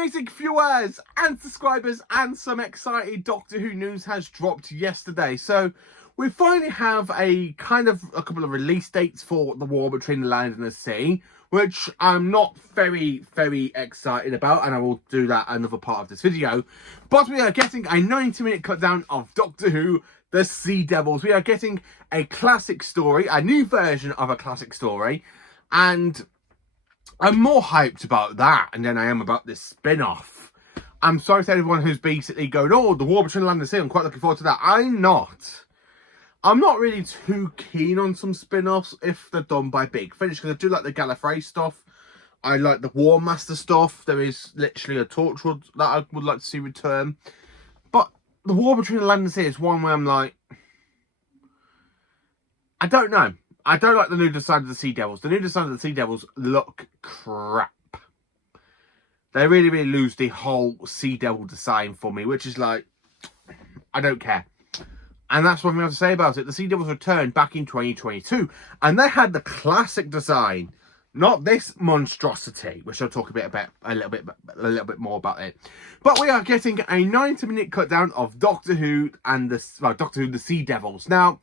music viewers and subscribers, and some excited Doctor Who news has dropped yesterday. So we finally have a couple of release dates for The War Between the Land and the Sea, which I'm not very excited about, and I will do that another part of this video. But we are getting a 90-minute cut down of Doctor Who The Sea Devils. We are getting a classic story, a new version of a classic story, and I'm more hyped about that than I am about this spin-off. I'm sorry to everyone who's basically going, oh, The War Between the Land and the Sea, I'm quite looking forward to that. I'm not really too keen on some spin-offs if they're done by Big Finish, because I do like the Gallifrey stuff. I like the War Master stuff. There is literally a Torchwood that I would like to see return. But The War Between the Land and the Sea is one where I'm like, I don't know. I don't like the new design of the Sea Devils. The new design of the Sea Devils look crap. They really lose the whole Sea Devil design for me, which is like, I don't care. And that's what we have to say about it. The Sea Devils returned back in 2022, and they had the classic design, not this monstrosity, which I'll talk a little bit more about it. But we are getting a 90-minute cut down of Doctor Who and the Sea Devils. Now,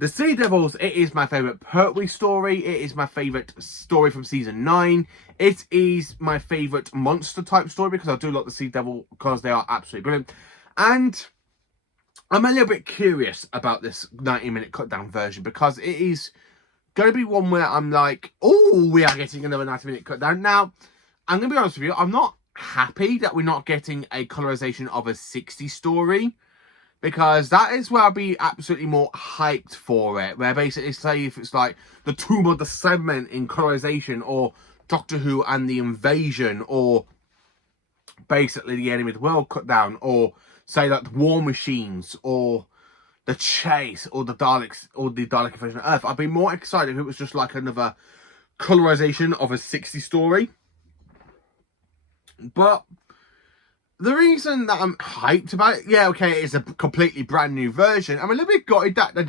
The Sea Devils, it is my favourite Pertwee story. It is my favourite story from season 9. It is my favourite monster type story because I do like the Sea Devil because they are absolutely brilliant. And I'm a little bit curious about this 90-minute cut down version because it is going to be one where I'm like, oh, we are getting another 90-minute cut down. Now, I'm going to be honest with you, I'm not happy that we're not getting a colorization of a 60 story, because that is where I'll be absolutely more hyped for it. Where basically, say if it's like the Tomb of the Sandmen in colorization, or Doctor Who and the Invasion, or basically the Enemy of the World cut down, or say like the War Machines, or the Chase, or the Daleks, or the Dalek Invasion of Earth. I'd be more excited if it was just like another colorization of a 60 story. But the reason that I'm hyped about it, yeah, okay, it's a completely brand new version. I'm a little bit gutted that they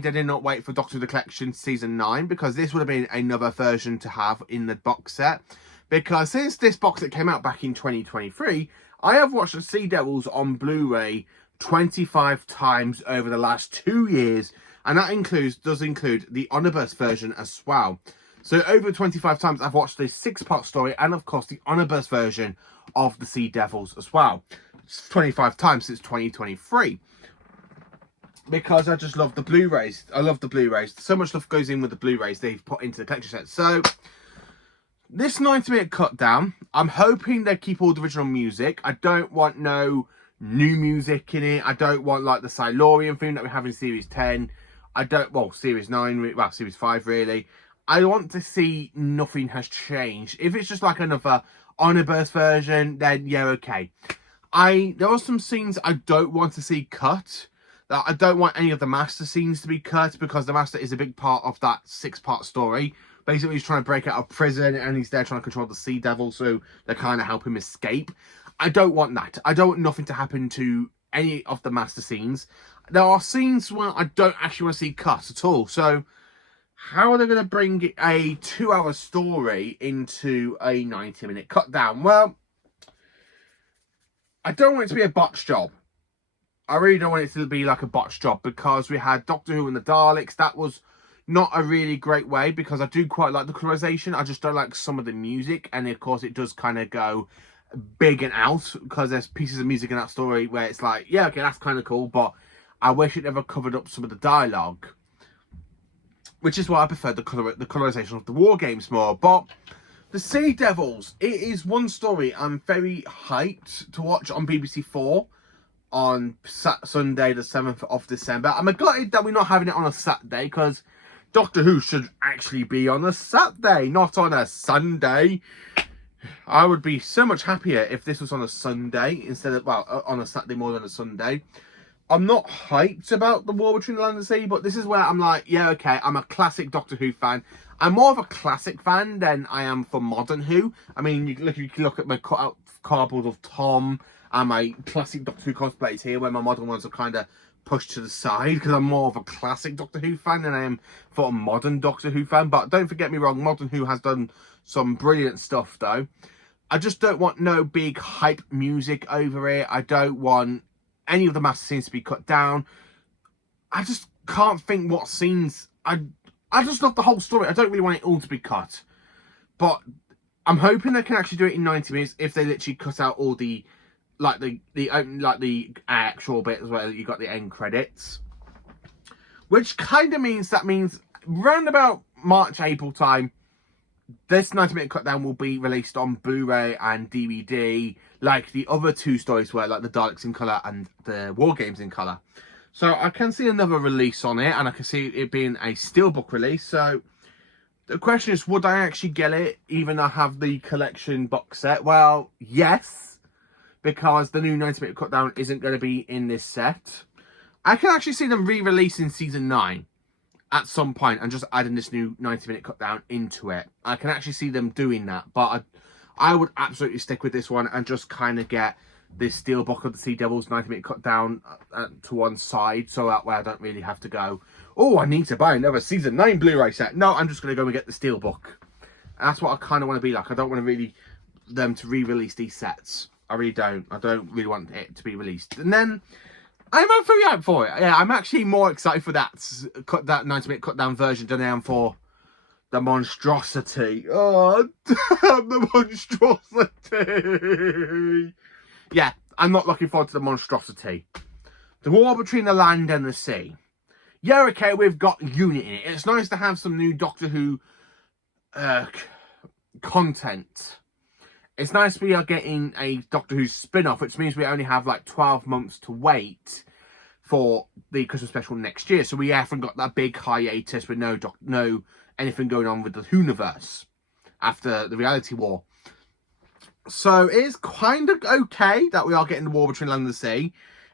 did not wait for Doctor Who The Collection season 9, because this would have been another version to have in the box set. Because since this box set came out back in 2023, I have watched The Sea Devils on Blu-ray 25 times over the last 2 years, and that does include the Omnibus version as well. So over 25 times I've watched the 6-part story, and of course the Omnibus version of The Sea Devils as well. It's 25 times since 2023. Because I just love the Blu-rays. I love the Blu-rays. So much stuff goes in with the Blu-rays they've put into the collection set. So this 90-minute cut down, I'm hoping they keep all the original music. I don't want no new music in it. I don't want like the Silurian theme that we have in Series 10. Series 9, Series 5 really. I want to see nothing has changed. If it's just like another Omnibus version, then yeah, okay. There are some scenes I don't want to see cut. I don't want any of the Master scenes to be cut, because the Master is a big part of that 6-part story. Basically, he's trying to break out of prison, and he's there trying to control the Sea Devil, so they kind of help him escape. I don't want that. I don't want nothing to happen to any of the Master scenes. There are scenes where I don't actually want to see cut at all, so how are they going to bring a 2-hour story into a 90-minute cut down? Well, I don't want it to be a botch job. I really don't want it to be like a botch job, because we had Doctor Who and the Daleks. That was not a really great way, because I do quite like the colorization. I just don't like some of the music, and of course it does kind of go big and out, because there's pieces of music in that story where it's like, yeah, okay, that's kind of cool, but I wish it never covered up some of the dialogue. Which is why I prefer the colorization of the War Games more. But The Sea Devils, it is one story I'm very hyped to watch on BBC4 on Sunday the 7th of December. I'm gutted that we're not having it on a Saturday, because Doctor Who should actually be on a Saturday, not on a Sunday. I would be so much happier if this was on a Sunday instead of, on a Saturday more than a Sunday. I'm not hyped about The War Between the Land and the Sea, but this is where I'm like, yeah, okay, I'm a classic Doctor Who fan. I'm more of a classic fan than I am for modern Who. I mean, you can look at my cutout cardboard of Tom and my classic Doctor Who cosplays here, where my modern ones are kind of pushed to the side because I'm more of a classic Doctor Who fan than I am for a modern Doctor Who fan. But don't forget me wrong, Modern Who has done some brilliant stuff though. I just don't want no big hype music over it. I don't want any of the master scenes to be cut down. I just can't think what scenes. I just love the whole story. I don't really want it all to be cut. But I'm hoping they can actually do it in 90 minutes if they literally cut out all the the actual bit as well. You got the end credits, which kind of means round about March, April time, this 90-minute cut down will be released on Blu-ray and DVD, like the other two stories were, like the Daleks in colour and the War Games in colour. So I can see another release on it, and I can see it being a steelbook release. So the question is, would I actually get it, even though I have the collection box set? Well, yes, because the new 90-minute cut down isn't going to be in this set. I can actually see them re-releasing season 9 at some point and just adding this new 90-minute cut down into it. I can actually see them doing that, but I would absolutely stick with this one and just kind of get this steelbook of the Sea Devils 90-minute cut down to one side, so that way I don't really have to go, oh, I need to buy another season 9 Blu-ray set. No, I'm just going to go and get the steelbook. That's what I kind of want to be like. I don't want to really them to re-release these sets. I really don't. I don't really want it to be released. And then I'm fully out for it. Yeah, I'm actually more excited for that 90-minute cut down version than I am for the monstrosity. Oh, damn, the monstrosity. Yeah, I'm not looking forward to the monstrosity. The war between the land and the sea. Yeah, okay, we've got Unit in it. It's nice to have some new Doctor Who content. It's nice we are getting a Doctor Who spin-off, which means we only have like 12 months to wait for the Christmas special next year. So we haven't got that big hiatus with no anything going on with the Whoniverse after the reality war. So it's kind of okay that we are getting the war between land and the sea.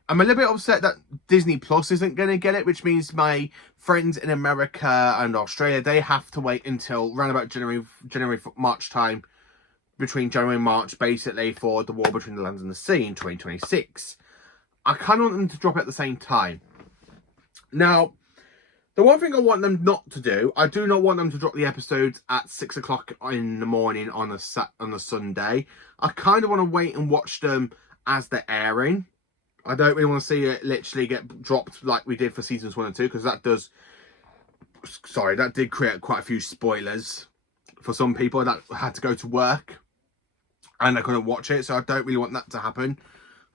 I'm a little bit upset that Disney Plus isn't going to get it, which means my friends in America and Australia, they have to wait until around about March time, between January and March, basically, for the war between the land and the sea in 2026. I kind of want them to drop it at the same time. Now, the one thing I want them not to do, I do not want them to drop the episodes at 6 o'clock in the morning on a Sunday. I kind of want to wait and watch them as they're airing. I don't really want to see it literally get dropped like we did for seasons 1 and 2, because that did create quite a few spoilers for some people that had to go to work and I couldn't watch it, so I don't really want that to happen.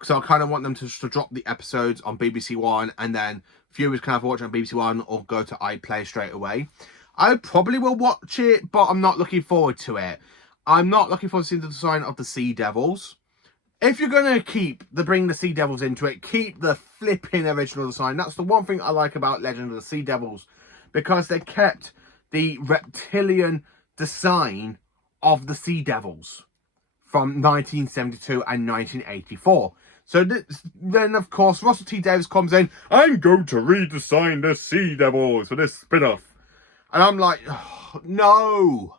So I kind of want them to drop the episodes on BBC One, and then viewers can either watch it on BBC One or go to iPlayer straight away. I probably will watch it, but I'm not looking forward to it. I'm not looking forward to seeing the design of the Sea Devils. If you're going to bring the Sea Devils into it, keep the flipping original design. That's the one thing I like about Legend of the Sea Devils, because they kept the reptilian design of the Sea Devils from 1972 and 1984. So then, of course, Russell T Davies comes in, I'm going to redesign the Sea Devils for this spin-off. And I'm like, oh, no.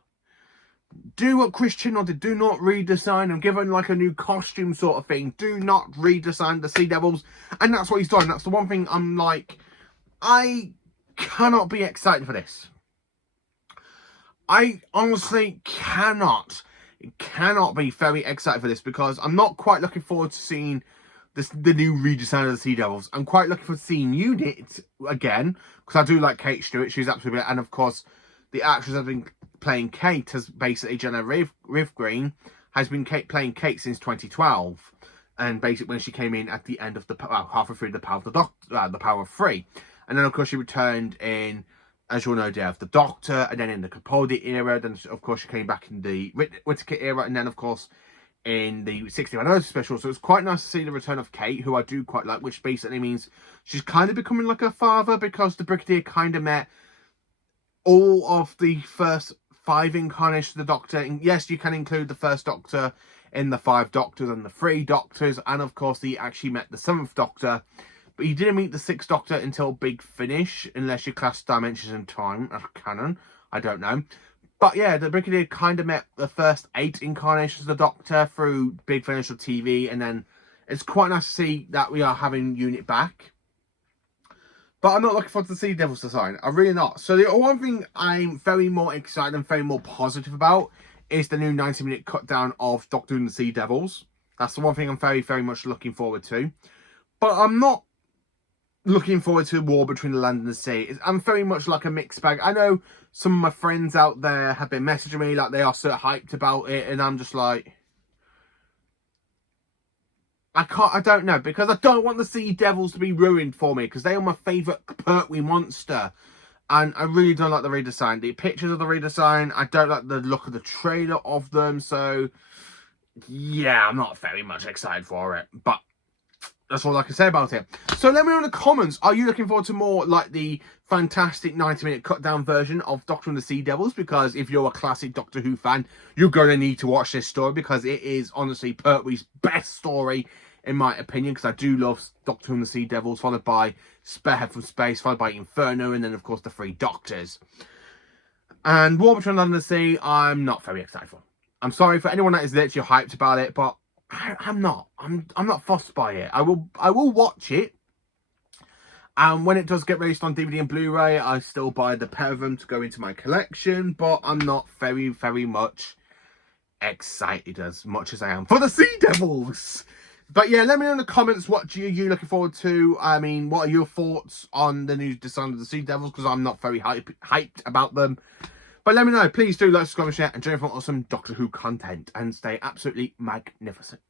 Do what Chris Chibnall did. Do not redesign them. Give them like a new costume sort of thing. Do not redesign the Sea Devils. And that's what he's done. That's the one thing I'm like, I cannot be excited for this. I honestly cannot be very excited for this, because I'm not quite looking forward to seeing the new redesign of the Sea Devils. I'm quite looking forward to seeing Unit again, because I do like Kate Stewart. She's absolutely brilliant. And of course, the actress has been playing Kate, has basically Jenna Rivgreen, has been playing Kate since 2012. And basically when she came in at the end of halfway through the Power of the Power of 3. And then of course she returned in, as you all know, Day of the Doctor, and then in the Capaldi era. Then of course she came back in the Whittaker era, and then of course in the 60th anniversary special. So it's quite nice to see the return of Kate, who I do quite like, which basically means she's kind of becoming like a father, because the Brigadier kind of met all of the first 5 incarnations of the Doctor. And yes, you can include the first Doctor in the 5 Doctors and the 3 Doctors, and of course he actually met the 7th Doctor. But he didn't meet the 6th Doctor until Big Finish, unless you class Dimensions in Time as canon. I don't know. But yeah, the Brigadier kind of met the first 8 incarnations of the Doctor through Big Finish TV, and then it's quite nice to see that we are having Unit back. But I'm not looking forward to the Sea Devils to sign. I'm really not. So the one thing I'm very more excited and very more positive about is the new 90-minute cut down of Doctor Who and the Sea Devils. That's the one thing I'm very, very much looking forward to. But I'm not looking forward to a war between the land and the sea. I'm very much like a mixed bag. I know some of my friends out there have been messaging me like they are so hyped about it, and I'm just like, I don't know, because I don't want the Sea Devils to be ruined for me, because they are my favourite Pertwee monster. And I really don't like the redesign. The pictures of the redesign, I don't like the look of the trailer of them. So, yeah, I'm not very much excited for it. But that's all I can say about it. So let me know in the comments, are you looking forward to more like the fantastic 90-minute cut down version of Doctor and the Sea Devils? Because if you're a classic Doctor Who fan, you're going to need to watch this story, because it is honestly Pertwee's best story, in my opinion, because I do love Doctor Who and the Sea Devils, followed by Spearhead from Space, followed by Inferno, and then of course the 3 Doctors. And War Between Land and the Sea, I'm not very excited for. I'm sorry for anyone that is literally hyped about it, but I'm not. I'm not fussed by it. I will watch it. And when it does get released on DVD and Blu-ray, I still buy the pair of them to go into my collection. But I'm not very, very much excited as much as I am for the Sea Devils. But yeah, let me know in the comments, what are you looking forward to? I mean, what are your thoughts on the new design of the Sea Devils? Because I'm not very hyped about them. But let me know. Please do like, subscribe, and share, and join for awesome Doctor Who content. And stay absolutely magnificent.